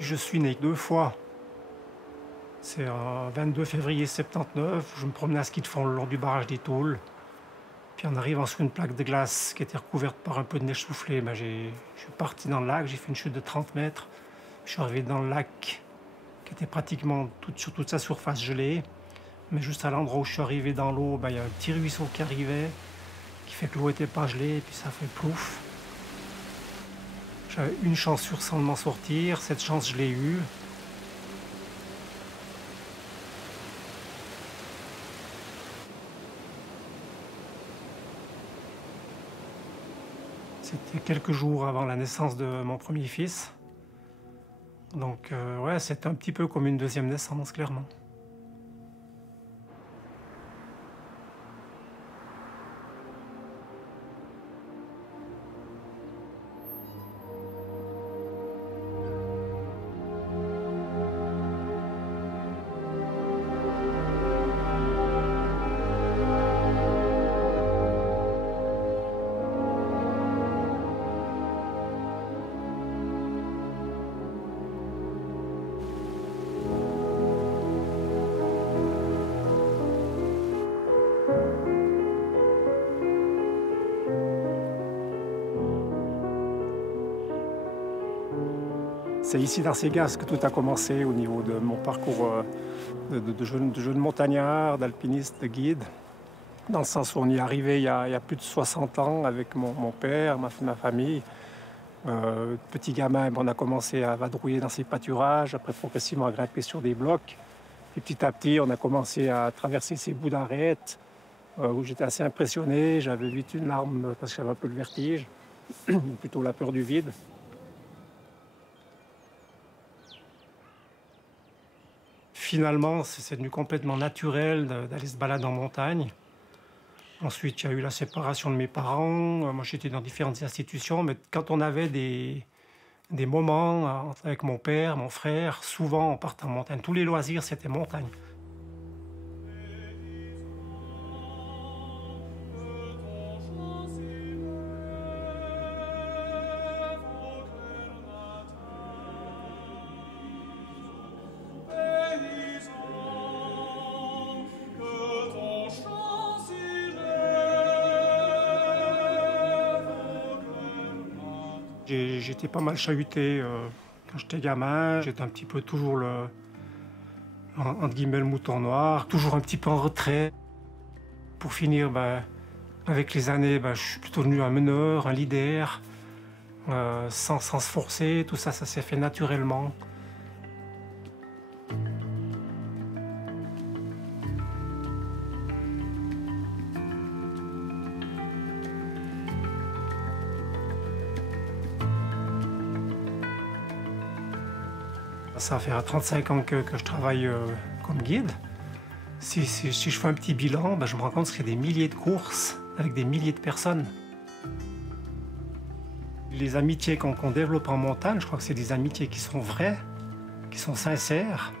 Je suis né 2 fois. C'est un 22 février 79, je me promenais à ski de fond le long du barrage des Taules. Puis en arrivant sur une plaque de glace qui était recouverte par un peu de neige soufflée, je suis parti dans le lac, j'ai fait une chute de 30 mètres. Je suis arrivé dans le lac qui était pratiquement sur toute sa surface gelée. Mais juste à l'endroit où je suis arrivé dans l'eau, il y a un petit ruisseau qui arrivait, qui fait que l'eau n'était pas gelée, et puis ça fait plouf. J'avais une chance sur 100 de m'en sortir, cette chance je l'ai eue. C'était quelques jours avant la naissance de mon premier fils. Donc ouais, c'était un petit peu comme une deuxième naissance, clairement. C'est ici dans ces Ségast que tout a commencé au niveau de mon parcours de jeune montagnard, d'alpiniste, de guide. Dans le sens où on y est arrivé il y a plus de 60 ans avec mon père, ma famille. Petit gamin, on a commencé à vadrouiller dans ces pâturages, après progressivement à grimper sur des blocs. Et petit à petit, on a commencé à traverser ces bouts d'arêtes où j'étais assez impressionné. J'avais vite une larme parce que j'avais un peu le vertige, plutôt la peur du vide. Finalement, c'est devenu complètement naturel d'aller se balader en montagne. Ensuite, il y a eu la séparation de mes parents. Moi, j'étais dans différentes institutions, mais quand on avait des moments avec mon père, mon frère, souvent on partait en montagne. Tous les loisirs, c'était montagne. J'étais pas mal chahuté quand j'étais gamin. J'étais un petit peu toujours entre guillemets, le mouton noir, toujours un petit peu en retrait. Pour finir, avec les années, je suis plutôt devenu un meneur, un leader, sans se forcer. Tout ça, ça s'est fait naturellement. Ça va faire 35 ans que je travaille comme guide. Si je fais un petit bilan, je me rends compte qu'il y a des milliers de courses avec des milliers de personnes. Les amitiés qu'on développe en montagne, je crois que c'est des amitiés qui sont vraies, qui sont sincères,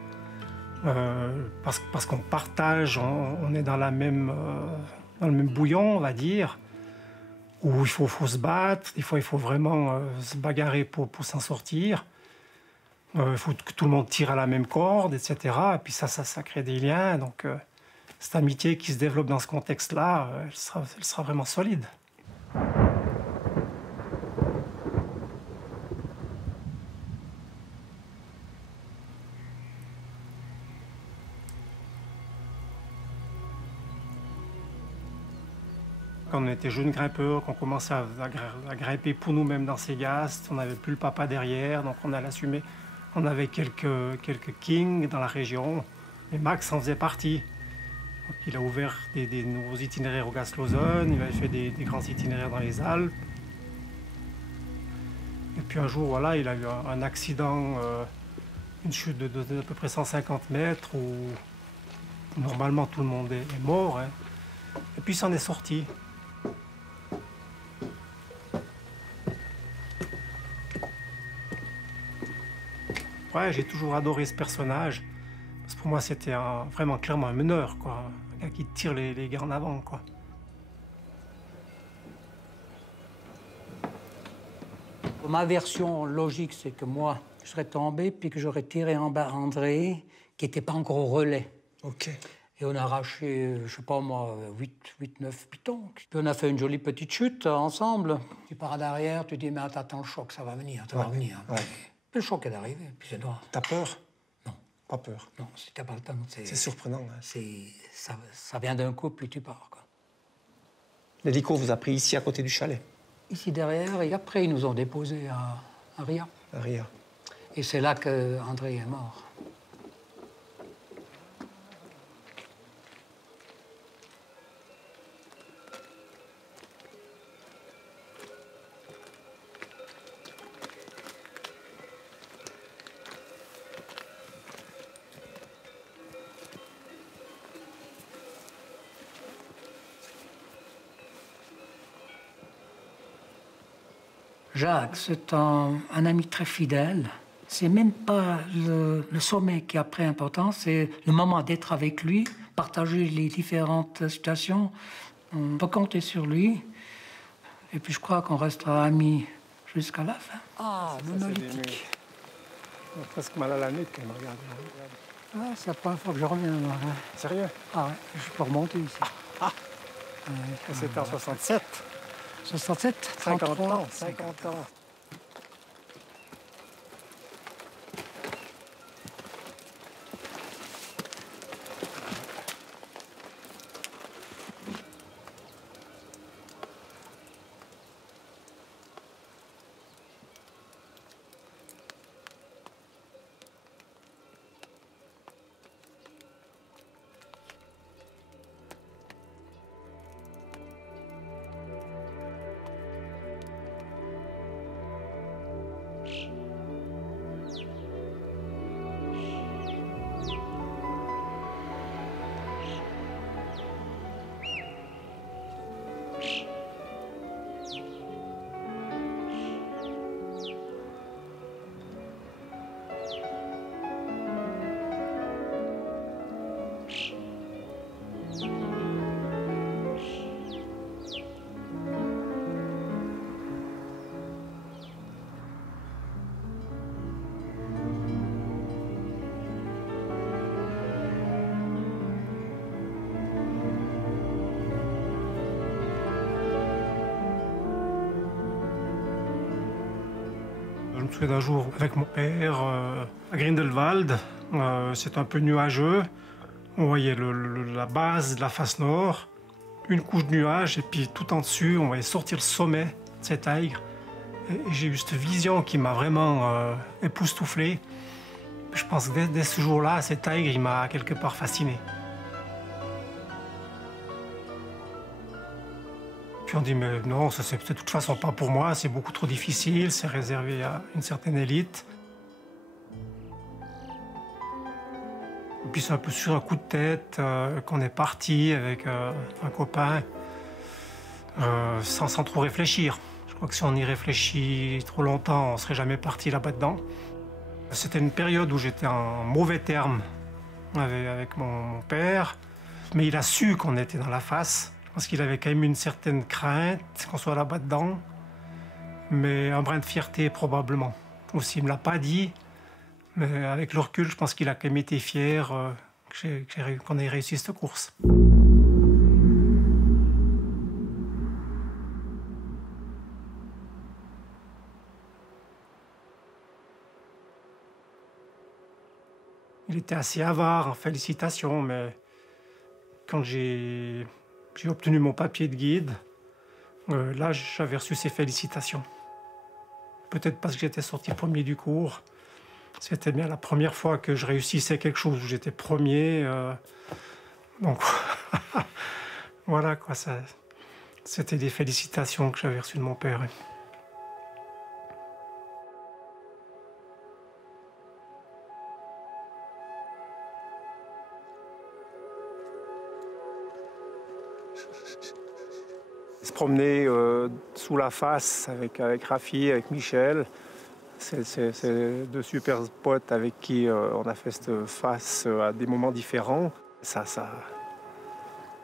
parce qu'on partage, on est dans le même bouillon, on va dire, où il faut se battre, des fois il faut vraiment se bagarrer pour s'en sortir. Il faut que tout le monde tire à la même corde, etc. Et puis ça crée des liens. Donc cette amitié qui se développe dans ce contexte-là, elle sera vraiment solide. Quand on était jeunes grimpeurs, qu'on commençait à grimper pour nous-mêmes dans ces Ségast, on n'avait plus le papa derrière, donc on allait assumer. On avait quelques kings dans la région, et Max en faisait partie. Donc, il a ouvert des nouveaux itinéraires au Gastlausen, il avait fait des grands itinéraires dans les Alpes. Et puis un jour, voilà, il a eu un accident, une chute de à peu près 150 mètres, où normalement tout le monde est mort. Hein. Et puis il s'en est sorti. Ouais, j'ai toujours adoré ce personnage. Parce que pour moi, c'était vraiment clairement un meneur, quoi. Un gars qui tire les gars en avant, quoi. Ma version logique, c'est que moi, je serais tombé puis que j'aurais tiré en bas André, qui n'était pas encore au relais. Ok. Et on a arraché, je sais pas moi, 9 pitons. Puis on a fait une jolie petite chute ensemble. Tu pars derrière, tu dis, mais attends, le choc, ça va venir, ça va venir. Ouais. Puis le choc est arrivé, puis c'est noir. T'as peur? Non. Pas peur. Non, si t'as pas le temps, C'est surprenant. Hein. Ça vient d'un coup, puis tu pars, quoi. L'hélico vous a pris ici, à côté du chalet? Ici derrière, et après, ils nous ont déposés à Ria. À Ria. Et c'est là qu'André est mort. Jacques, c'est un ami très fidèle. C'est même pas le sommet qui a pris importance, c'est le moment d'être avec lui, partager les différentes situations. On peut compter sur lui. Et puis je crois qu'on restera amis jusqu'à la fin. Ah, monolithique. J'ai presque mal à la nuque quand je regarde. Ah, c'est la première fois que je reviens. Là. Sérieux? Ah ouais, je peux remonter ici. C'était en 67. 67, 50 ans. 50 ans. Je me souviens d'un jour avec mon père à Grindelwald. C'est un peu nuageux. On voyait la base de la face nord, une couche de nuages, et puis tout en dessus, on voyait sortir le sommet de cet aigre. Et j'ai eu cette vision qui m'a vraiment époustouflé. Je pense que dès ce jour-là, cet aigre, il m'a quelque part fasciné. Puis on dit, mais non, ça c'est de toute façon pas pour moi, c'est beaucoup trop difficile, c'est réservé à une certaine élite. Et puis c'est un peu sur un coup de tête qu'on est parti avec un copain sans trop réfléchir. Je crois que si on y réfléchit trop longtemps, on serait jamais parti là-bas dedans. C'était une période où j'étais en mauvais terme avec mon père, mais il a su qu'on était dans la face. Je pense qu'il avait quand même une certaine crainte qu'on soit là-bas dedans, mais un brin de fierté probablement. Aussi, il ne me l'a pas dit, mais avec le recul, je pense qu'il a quand même été fier qu'on ait réussi cette course. Il était assez avare en félicitations, mais quand j'ai obtenu mon papier de guide, là, j'avais reçu ses félicitations. Peut-être parce que j'étais sorti premier du cours. C'était bien la première fois que je réussissais quelque chose où j'étais premier. Donc, voilà quoi, c'était des félicitations que j'avais reçues de mon père. Se promener sous la face avec Rafi, avec Michel. C'est deux super potes avec qui on a fait cette face à des moments différents. Ça,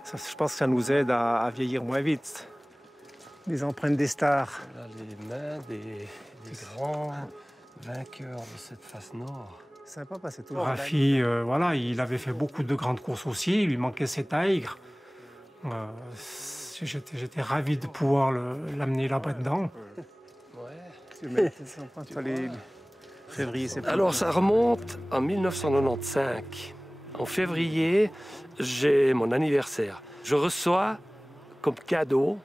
je pense que ça nous aide à vieillir moins vite. Les empreintes des stars. Là, les mains des grands Vainqueur de cette face nord. Sympa parce que tout Rafi, voilà, il avait fait beaucoup de grandes courses aussi, il lui manquait ses taigres. J'étais ravi de pouvoir l'amener là-bas dedans. Ouais. Alors ça remonte en 1995. En février, j'ai mon anniversaire. Je reçois comme cadeau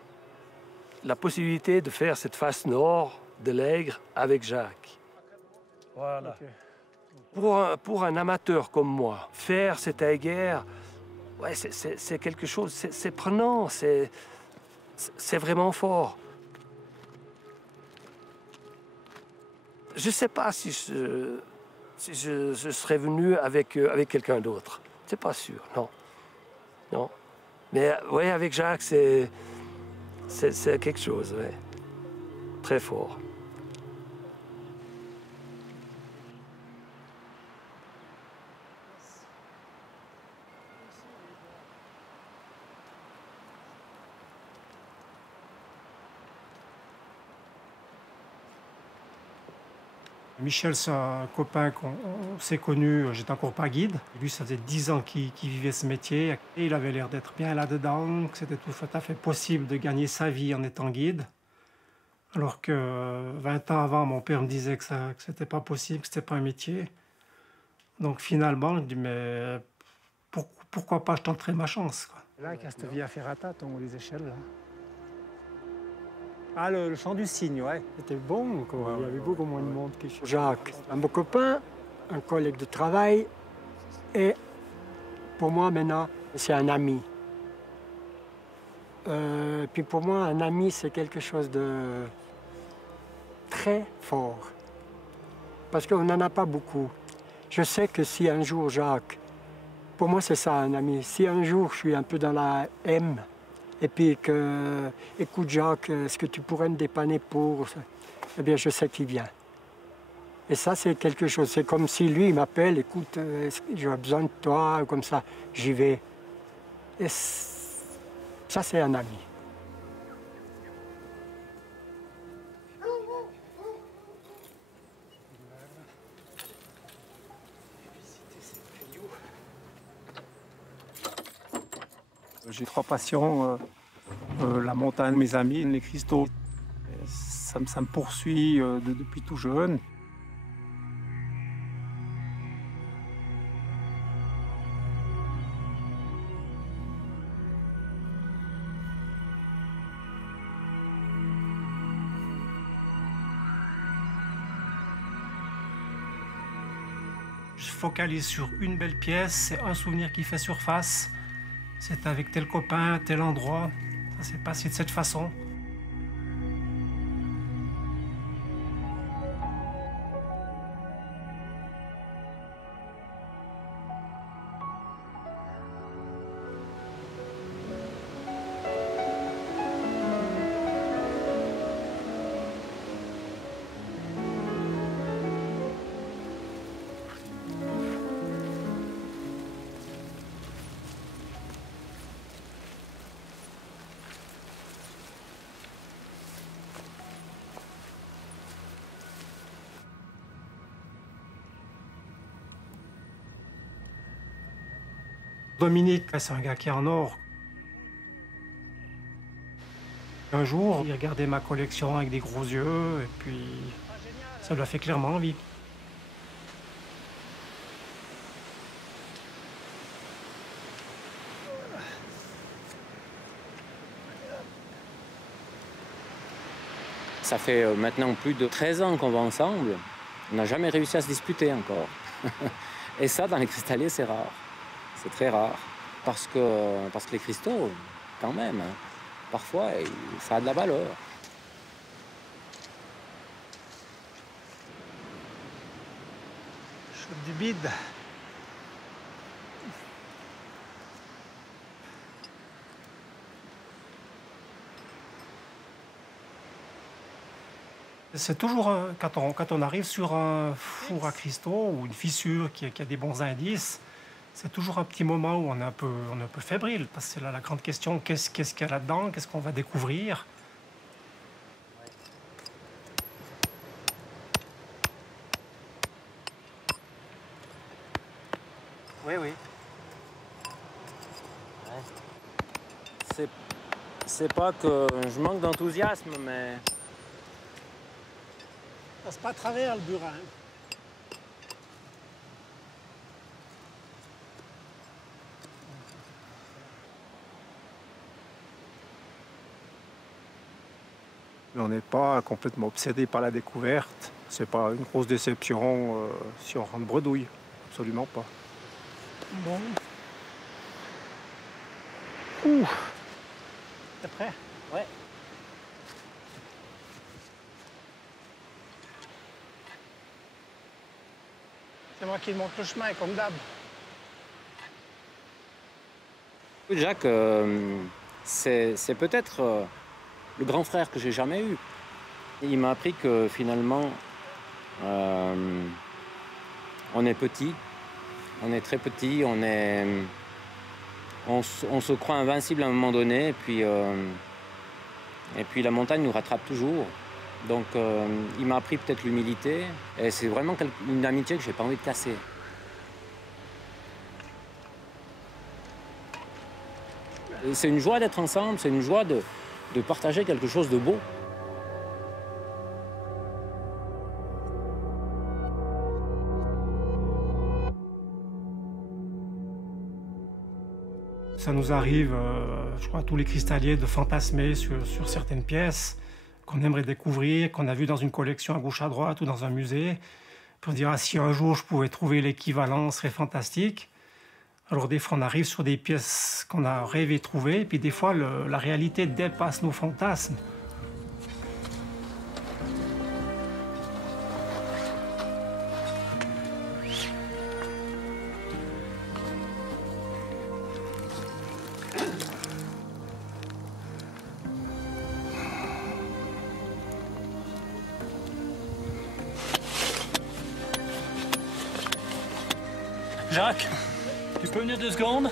la possibilité de faire cette face nord de l'Aigre avec Jacques. Voilà. Okay. Pour un amateur comme moi, faire cette Aiguerre, ouais, c'est quelque chose, c'est prenant, c'est vraiment fort. Je ne sais pas si je serais venu avec quelqu'un d'autre. C'est pas sûr, non. Non. Mais ouais, avec Jacques, c'est quelque chose, ouais. Très fort. Michel, c'est un copain qu'on s'est connu, j'étais encore pas guide. Lui, ça faisait 10 ans qu'il vivait ce métier. Et il avait l'air d'être bien là-dedans, que c'était tout à fait possible de gagner sa vie en étant guide. Alors que 20 ans avant, mon père me disait que c'était pas possible, que c'était pas un métier. Donc finalement, je dis, mais pourquoi pas je tenterai ma chance, quoi. Là, Castelvia Ferrata, ton les échelles, là. Ah, le chant du cygne, ouais. C'était bon, quoi. Ouais, il y avait beaucoup moins de monde que Jacques, un beau copain, un collègue de travail, et pour moi maintenant, c'est un ami. Puis pour moi, un ami, c'est quelque chose de très fort, parce qu'on n'en a pas beaucoup. Je sais que si un jour, Jacques, pour moi c'est ça un ami, si un jour je suis un peu dans la M, et puis que, écoute Jacques, est-ce que tu pourrais me dépanner pour... Eh bien, je sais qu'il vient. Et ça, c'est quelque chose. C'est comme si lui, il m'appelle, écoute, j'ai besoin de toi, comme ça, j'y vais. Et ça, c'est un ami. J'ai 3 passions, la montagne, mes amis, les cristaux. Ça me poursuit depuis tout jeune. Je focalise sur une belle pièce, c'est un souvenir qui fait surface. C'est avec tel copain, tel endroit. Ça s'est passé de cette façon. Dominique, c'est un gars qui est en or. Un jour, il regardait ma collection avec des gros yeux, et puis ça lui a fait clairement envie. Ça fait maintenant plus de 13 ans qu'on va ensemble. On n'a jamais réussi à se disputer encore. Et ça, dans les cristalliers, c'est rare. C'est très rare. Parce que les cristaux, quand même, hein, parfois, ça a de la valeur. Chute du bide. C'est toujours, quand on arrive sur un four à cristaux ou une fissure qui a des bons indices, c'est toujours un petit moment où on est un peu fébrile, parce que c'est là la grande question, qu'est-ce qu'il y a là-dedans, qu'est-ce qu'on va découvrir. Oui, oui. C'est pas que je manque d'enthousiasme, mais... Ça passe pas à travers le burin. Mais on n'est pas complètement obsédé par la découverte. C'est pas une grosse déception si on rentre bredouille. Absolument pas. Bon. Ouh. T'es prêt? Ouais. C'est moi qui monte le chemin, comme d'hab. Jacques, c'est peut-être le grand frère que j'ai jamais eu. Il m'a appris que finalement, on est petit, on est très petit, on se croit invincible à un moment donné, et puis la montagne nous rattrape toujours. Donc il m'a appris peut-être l'humilité, et c'est vraiment une amitié que j'ai pas envie de casser. C'est une joie d'être ensemble, c'est une joie de partager quelque chose de beau. Ça nous arrive, je crois, à tous les cristalliers de fantasmer sur certaines pièces qu'on aimerait découvrir, qu'on a vues dans une collection à gauche à droite ou dans un musée, pour dire ah, si un jour je pouvais trouver l'équivalent, ce serait fantastique. Alors des fois on arrive sur des pièces qu'on a rêvé trouver, et puis des fois la réalité dépasse nos fantasmes. Jacques, tu peux venir 2 secondes?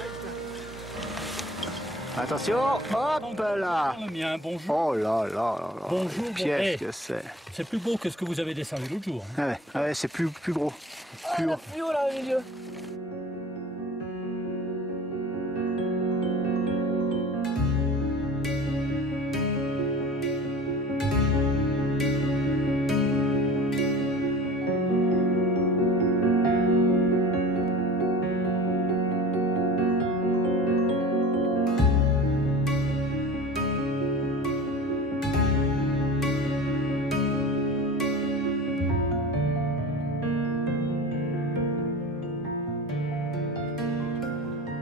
Attention, hop là! Le mien, bonjour. Oh là là là là! Bonjour, Qu'est-ce que c'est? C'est plus beau que ce que vous avez descendu l'autre jour. Hein. Ouais, c'est plus gros. Plus haut. Plus haut là au milieu.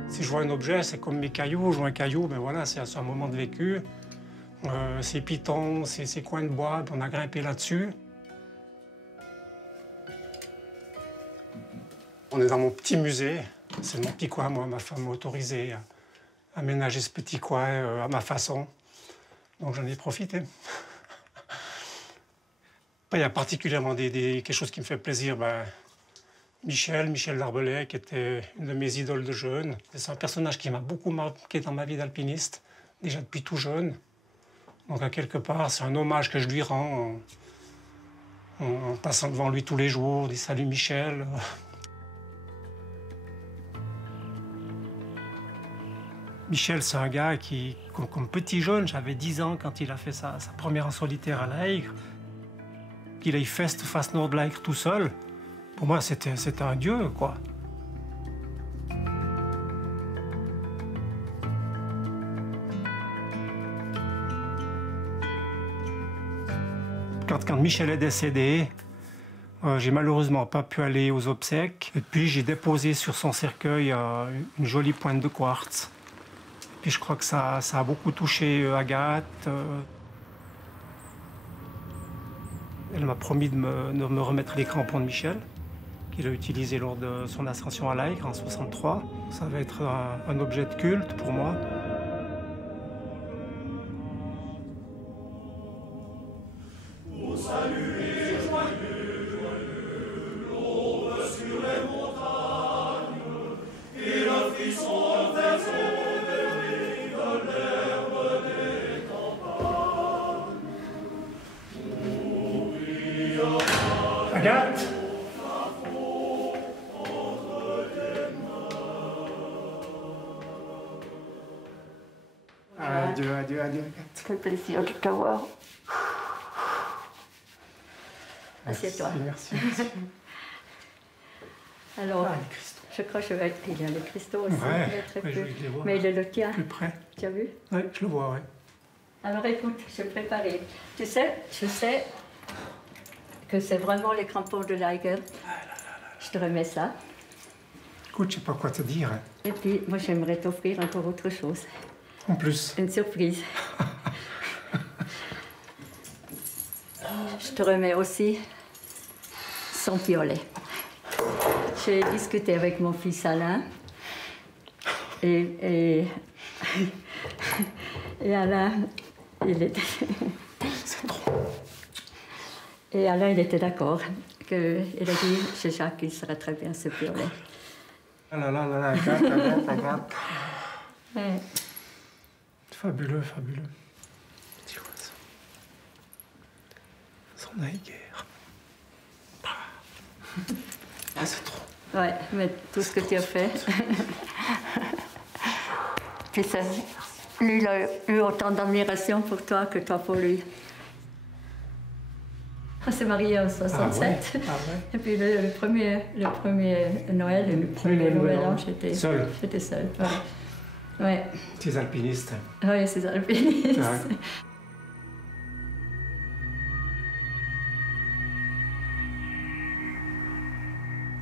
Si je vois un objet, c'est comme mes cailloux. Je vois un caillou, ben voilà, c'est un moment de vécu. Ces pitons, ces coins de bois, on a grimpé là-dessus. On est dans mon petit musée. C'est mon petit coin, moi. Ma femme m'a autorisé à aménager ce petit coin à ma façon. Donc j'en ai profité. Après, il y a particulièrement quelque chose qui me fait plaisir. Ben, Michel Larbelais, qui était une de mes idoles de jeune. C'est un personnage qui m'a beaucoup marqué dans ma vie d'alpiniste, déjà depuis tout jeune. Donc, à quelque part, c'est un hommage que je lui rends en passant devant lui tous les jours. Je dis salut Michel. Michel, c'est un gars qui, comme petit jeune, j'avais 10 ans quand il a fait sa première en solitaire à l'Aigre. Qu'il ait fait cette face nord de l'Aigre tout seul. Pour moi, c'était un dieu, quoi. Quand Michel est décédé, j'ai malheureusement pas pu aller aux obsèques. Et puis j'ai déposé sur son cercueil une jolie pointe de quartz. Et puis je crois que ça a beaucoup touché Agathe. Elle m'a promis de me remettre les crampons de Michel, qu'il a utilisé lors de son ascension à l'Aigre en 1963. Ça va être un objet de culte pour moi. Agathe. Quel plaisir de te voir. Assieds-toi. Merci, merci. Alors, je crois que il y a le cristaux aussi, Ouais, très ouais, peu. je les vois. Mais il est le tien. Plus près. Tu as vu? Oui, je le vois, oui. Alors écoute, je vais préparer. Tu sais, je sais que c'est vraiment les crampons de Liger. Je te remets ça. Écoute, je sais pas quoi te dire. Hein. Et puis, moi, j'aimerais t'offrir encore autre chose. En plus. Une surprise. Je te remets aussi son piolet. J'ai discuté avec mon fils Alain. Et Alain, il était... C'est trop. Et Alain, il était d'accord. Il a dit chez Jacques qu'il serait très bien ce piolet. Ah là là là là, regarde. Ouais. Fabuleux, fabuleux. Tu vois ça. Son Liger. Ah, c'est trop. Ouais, mais tout ce que tu as fait. Puis ça, lui, il a eu autant d'admiration pour toi que toi pour lui. On s'est mariés en 67. Ah ouais. Et puis le premier Noël, le premier Nouvel An, j'étais seule. Ouais. Ouais. Tes alpinistes. Oui, c'est alpinistes. Ouais.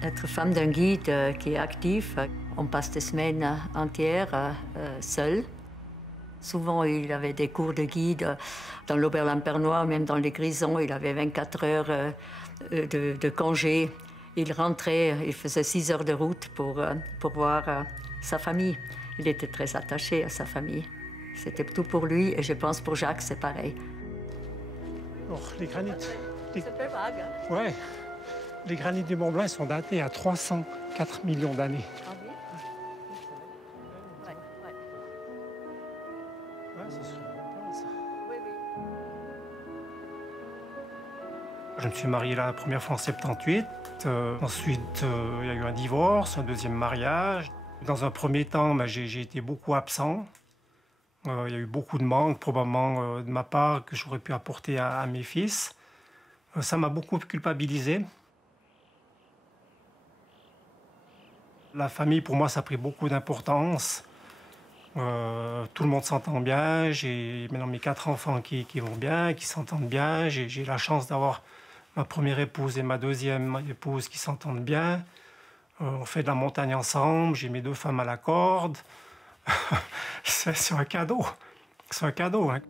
Être femme d'un guide qui est actif, on passe des semaines entières seul. Souvent, il avait des cours de guide dans l'Oberlampernois, même dans les Grisons. Il avait 24 heures de congé. Il rentrait, il faisait 6 heures de route pour voir sa famille. Il était très attaché à sa famille. C'était tout pour lui, et je pense pour Jacques, c'est pareil. Oh, les granites. C'est peu vague. Hein? Ouais. Les granites du Mont Blanc sont datés à 304 millions d'années. Ah oui? Ouais. Ouais, c'est sur le plan, ça. Oui. Je me suis marié la première fois en 78. Ensuite, il y a eu un divorce, un deuxième mariage. Dans un premier temps, j'ai été beaucoup absent. Il y a eu beaucoup de manques, probablement de ma part, que j'aurais pu apporter à mes fils. Ça m'a beaucoup culpabilisé. La famille, pour moi, ça a pris beaucoup d'importance. Tout le monde s'entend bien. J'ai maintenant mes 4 enfants qui vont bien, qui s'entendent bien. J'ai la chance d'avoir ma première épouse et ma deuxième épouse qui s'entendent bien. On fait de la montagne ensemble. J'ai mes 2 femmes à la corde. C'est un cadeau. C'est un cadeau, hein.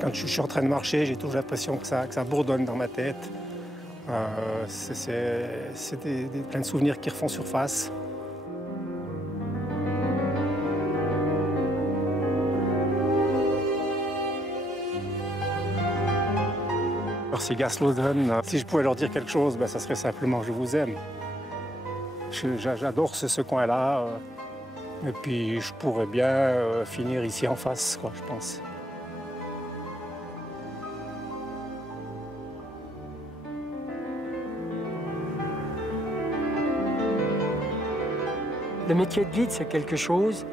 Quand je suis en train de marcher, j'ai toujours l'impression que ça bourdonne dans ma tête. C'est plein de souvenirs qui refont surface. Merci Gasloden. Si je pouvais leur dire quelque chose, ça serait simplement « je vous aime ». J'adore ce coin-là. Et puis je pourrais bien finir ici en face, quoi, je pense. Le métier de guide, c'est quelque chose,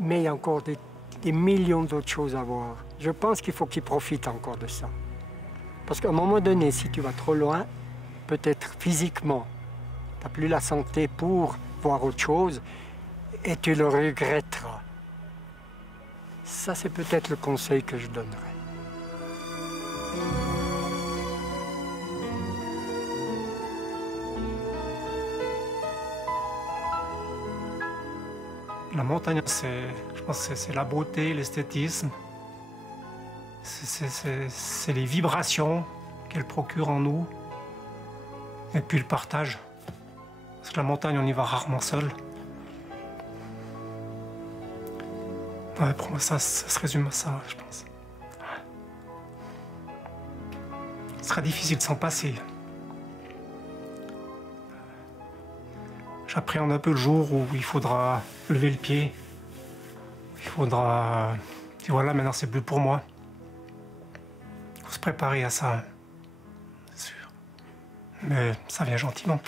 mais il y a encore des millions d'autres choses à voir. Je pense qu'il faut qu'ils profitent encore de ça. Parce qu'à un moment donné, si tu vas trop loin, peut-être physiquement, tu n'as plus la santé pour voir autre chose et tu le regretteras. Ça, c'est peut-être le conseil que je donnerais. La montagne, je pense que c'est la beauté, l'esthétisme. C'est les vibrations qu'elle procure en nous. Et puis le partage. Parce que la montagne, on y va rarement seul. Ouais, pour moi, ça se résume à ça, je pense. Ce sera difficile de s'en passer. J'appréhende un peu le jour où il faudra lever le pied. Il faudra... Et voilà, maintenant, c'est plus pour moi. Il faut se préparer à ça, c'est sûr. Mais ça vient gentiment.